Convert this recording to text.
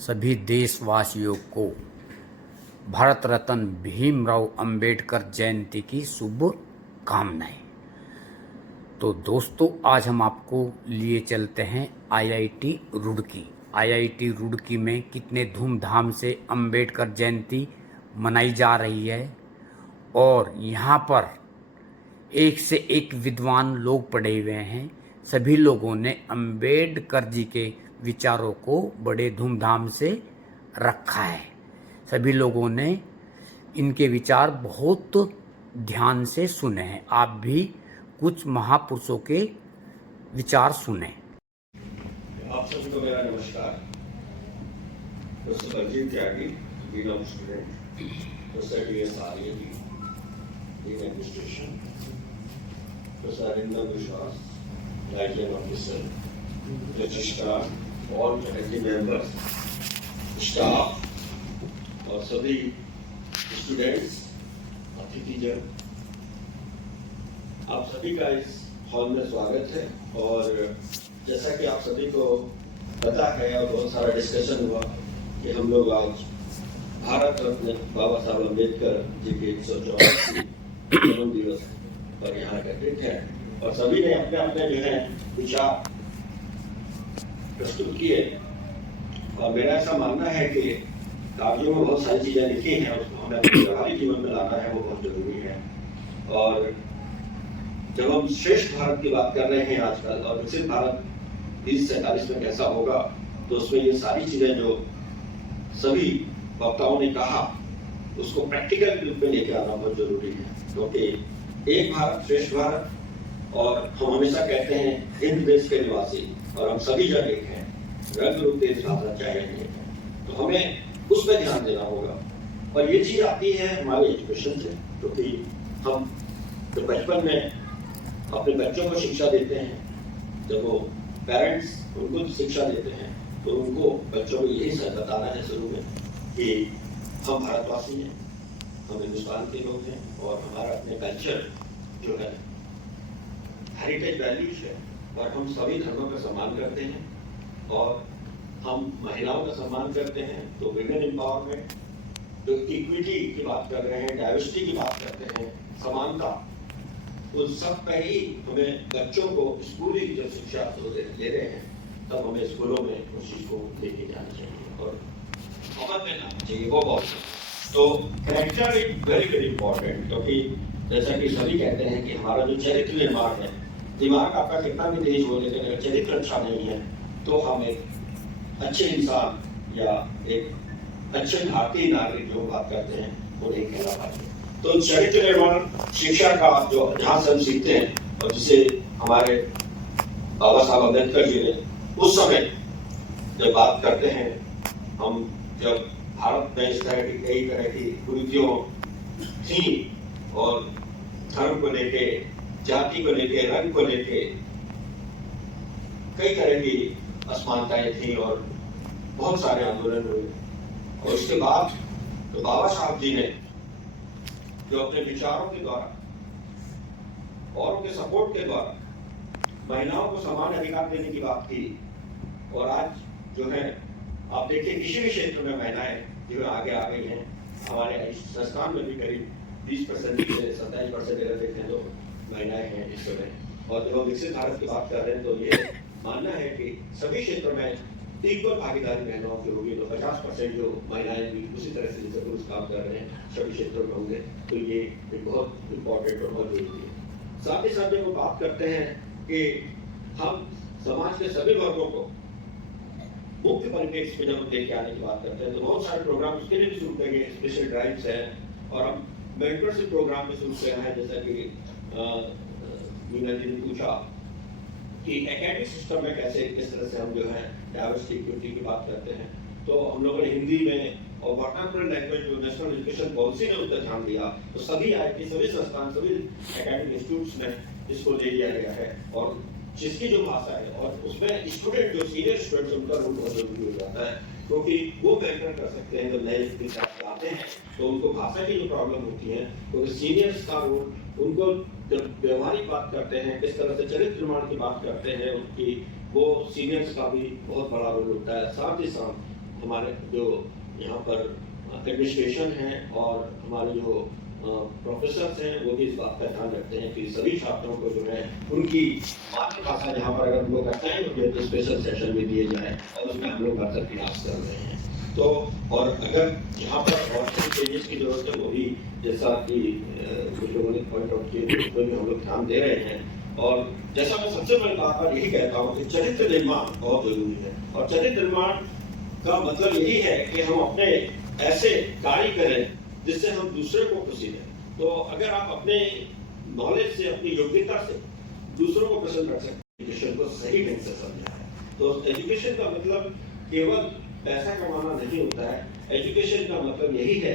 सभी देशवासियों को भारत रत्न भीमराव अंबेडकर जयंती की शुभकामनाएं। तो दोस्तों, आज हम आपको लिए चलते हैं आईआईटी रुड़की। आईआईटी रुड़की में कितने धूमधाम से अंबेडकर जयंती मनाई जा रही है और यहाँ पर एक से एक विद्वान लोग पढ़े हुए हैं। सभी लोगों ने अंबेडकर जी के विचारों को बड़े धूमधाम से रखा है। सभी लोगों ने इनके विचार बहुत ध्यान से सुने हैं। आप भी कुछ महापुरुषों के विचार सुने। आप सभी को मेरा नमस्कार। Professor Ajit Tyagi, dean of student, professor D S. Arya ji, dean administration, professor Arindam Vishwas, liaison officer, registrar, all faculty members, staff और सभी स्टूडेंट्स, अतिथिजन, आप सभी का इस हॉल में स्वागत है। और जैसा कि आप सभी को पता है और बहुत सारा डिस्कशन हुआ कि हम लोग आज भारत रत्न बाबा साहब अम्बेडकर जी के 154 जन्म दिवस पर यहाँ एकत्रित है और सभी ने अपने अपने जो है विचार प्रस्तुत किए। और मेरा ऐसा मानना है कि काव्यों में बहुत सारी चीजें लिखी हैं, उसको हमें अपने व्यवहारिक जीवन में लाना है, वो बहुत जरूरी है। और जब हम श्रेष्ठ भारत की बात कर रहे हैं आजकल और विकसित भारत 2047 में कैसा होगा, तो उसमें ये सारी चीजें जो सभी वक्ताओं ने कहा उसको प्रैक्टिकल रूप में लेके आना बहुत जरूरी है। क्योंकि एक भारत श्रेष्ठ भारत, और हम हमेशा कहते हैं हिंद देश के निवासी और हम सभी जन एक हैं, रंग रूप देश भाषा चाहिए, तो हमें उस पर ध्यान देना होगा। और ये चीज आती है हमारे एजुकेशन से, क्योंकि हम तो बचपन में अपने बच्चों को शिक्षा देते हैं, जब वो पेरेंट्स उनको शिक्षा देते हैं तो उनको बच्चों को यही सच बताना है शुरू में कि हम भारतवासी हैं, हम हिंदुस्तान के लोग हैं और हमारा अपने कल्चर जो है हेरिटेज वैल्यूज है और हम सभी धर्मों का सम्मान करते हैं और हम महिलाओं का सम्मान करते हैं। तो विमेन एम्पावरमेंट, जो इक्विटी की बात कर रहे हैं, डाइवर्सिटी की बात करते हैं, समानता, उन सब का ही हमें बच्चों को स्कूली जब शिक्षा ले रहे हैं तब हमें स्कूलों में उस चीज को लेके जाना चाहिए और अमल में लाना चाहिए। वो बहुत तो character is very very important, क्योंकि जैसा कि सभी कहते हैं कि हमारा जो चरित्र निर्माण है, दिमाग आपका कितना भी तेज हो लेकिन अगर चरित्र अच्छा नहीं है तो हम एक अच्छे इंसान या एक अच्छे भारतीय नागरिक जो बात करते हैं वो नहीं कहला पाते। तो चरित्र निर्माण शिक्षा का जो जहाँ से हम सीखते हैं और जिसे हमारे बाबा साहब अम्बेडकर जी ने उस समय जब बात करते हैं, हम जब भारत में इस तरह की कई तरह की कुरीतियों थी और धर्म को लेके, जाति को लेके, रंग को लेके कई तरह की असमानताएं थी और बहुत सारे आंदोलन हुए। और उसके बाद तो बाबा साहब जी ने जो अपने विचारों के द्वारा और उनके सपोर्ट के द्वारा महिलाओं को समान अधिकार देने की बात की। और आज जो है आप देखिए किसी भी क्षेत्र में महिलाएं जो आगे आ गई हैं। हमारे संस्थान में भी करीब 20% से 27% अगर देखें तो महिलाएं हैं इस समय। और जब हम विकसित भारत की बात कर रहे हैं तो ये मानना है कि सभी क्षेत्रों में इक्वल भागीदारी महिलाओं की होगी, तो 50% जो महिलाएं भी उसी तरह से जैसे पुरुष काम कर रहे हैं सभी क्षेत्रों में होंगे, तो ये बहुत इम्पोर्टेंट और बहुत जरूरी है। साथ ही साथ जब वो बात करते हैं कि हम समाज के सभी वर्गों को मुख्य परिप्रेक्ष्य में जब लेके आने की बात करते हैं तो बहुत सारे प्रोग्राम उसके लिए भी शुरू किए गए, स्पेशल ड्राइव्स हैं और हम मेंटरशिप प्रोग्राम भी शुरू किया है। जैसा कि मीना जी ने पूछा कि एकेडमिक सिस्टम में कैसे किस तरह से हम जो है डाइवर्सिटी इक्विटी की बात करते हैं, तो हम लोगों ने हिंदी में और वर्नाकुलर लैंग्वेज जो नेशनल एजुकेशन पॉलिसी ने उस पर ध्यान दिया, तो सभी आईटी, सभी संस्थान, सभी एकेडमिक इंस्टीट्यूट्स में इसको ले लिया गया है। और जिसकी जो भाषा है और उसमें स्टूडेंट जो सीनियर स्टूडेंट्स उनका रोल बहुत जरूरी हो जाता है, क्योंकि वो बेहतर कर सकते हैं। जब नए विद्यार्थी आते हैं तो उनको भाषा की जो प्रॉब्लम होती है, क्योंकि सीनियर्स का रोल, उनको जब व्यवहारिक बात करते हैं, किस तरह से चरित्र निर्माण की बात करते हैं उनकी, वो सीनियर्स का भी बहुत बड़ा रोल होता है। साथ ही साथ हमारे जो यहाँ पर एडमिनिस्ट्रेशन है और हमारे जो प्रोफेसर्स हैं वो भी इस बात का ध्यान रखते हैं कि सभी छात्रों को जो है उनकी मातृभाषा जहाँ पर अगर हम लोग करते हैं तो स्पेशल सेशन में दिए जाए और उसमें हम लोग भरसक प्रयास कर रहे हैं। तो और अगर यहाँ पर और चेंजेस की जरूरत है वो भी जैसा कि कुछ लोगों ने पॉइंट आउट किए उस पर भी हम लोग ध्यान दे रहे हैं। और जैसा मैं सबसे पहले बार बार यही कहता हूँ कि चरित्र निर्माण बहुत जरूरी है और चरित्र निर्माण का मतलब यही है कि हम अपने ऐसे कार्य करें जिससे हम दूसरे को खुशी दें। तो अगर आप अपने नॉलेज से अपनी योग्यता से दूसरों को प्रसन्न रख सकते हैं, एजुकेशन को सही ढंग से समझा है। तो एजुकेशन का मतलब केवल पैसा कमाना नहीं होता है। एजुकेशन का मतलब यही है